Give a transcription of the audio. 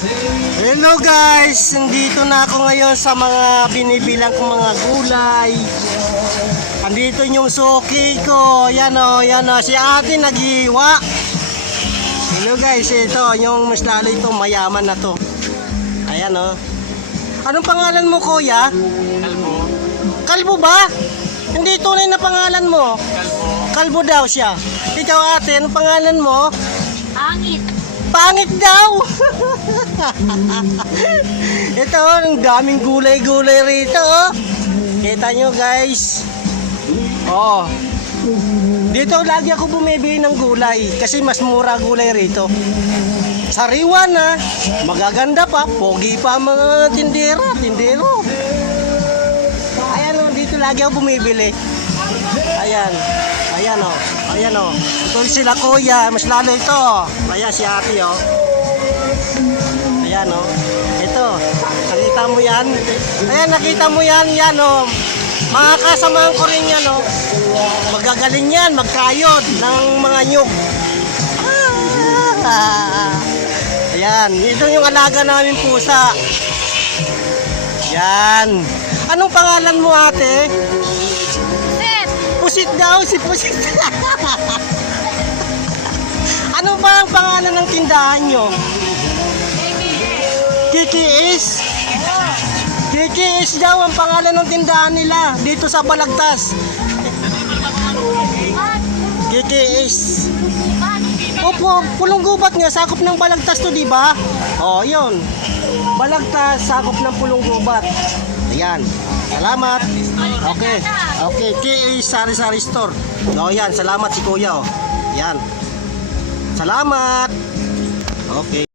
Hello guys, nandito na ako ngayon sa mga binibilang kong mga gulay. Andito yung suki ko. Yan o, si ate naghiwa. Hello guys, ito yung mas lalo ito, mayaman na to. Ayan o. Anong pangalan mo kuya? Kalbo. Kalbo ba? Hindi tunay na pangalan mo. Kalbo. Kalbo daw siya. Ikaw ate, anong pangalan mo? Angit. Pangit daw! Ito, ang daming gulay-gulay rito, oh. Kita nyo, guys. Oh. Dito lagi ako bumibili ng gulay kasi mas mura gulay rito. Sariwa na, magaganda pa, pogi pa ang mga tindero. Ayan, oh, dito lagi ako bumibili. Ayan. Ayan o. Ito sila kuya, mas lalo ito. Ayan si ate o. Ayan o. Ito, nakita mo yan? Ayan, nakita mo yan, yan o. Mga kasamahan ko rin yan o. Magagaling yan, magkayod ng mga nyug. Ayan, ito yung alaga namin pusa. Yan. Anong pangalan mo ate? Pusit daw, si Pusit. Ano ba ang pangalan ng tindahan nyo? Kikiis. Kikiis daw ang pangalan ng tindahan nila dito sa Balagtas. Kikiis. Opo, Pulong Gubat nga, sakop ng Balagtas to, di ba? Oh, yun. Balagtas, sakop ng Pulong Gubat. Ayan. Salamat. Okay. Okay, Kikiis Sari-Sari Store. O, yan. Salamat si kuya, oh. Yan. Salamat. Okay.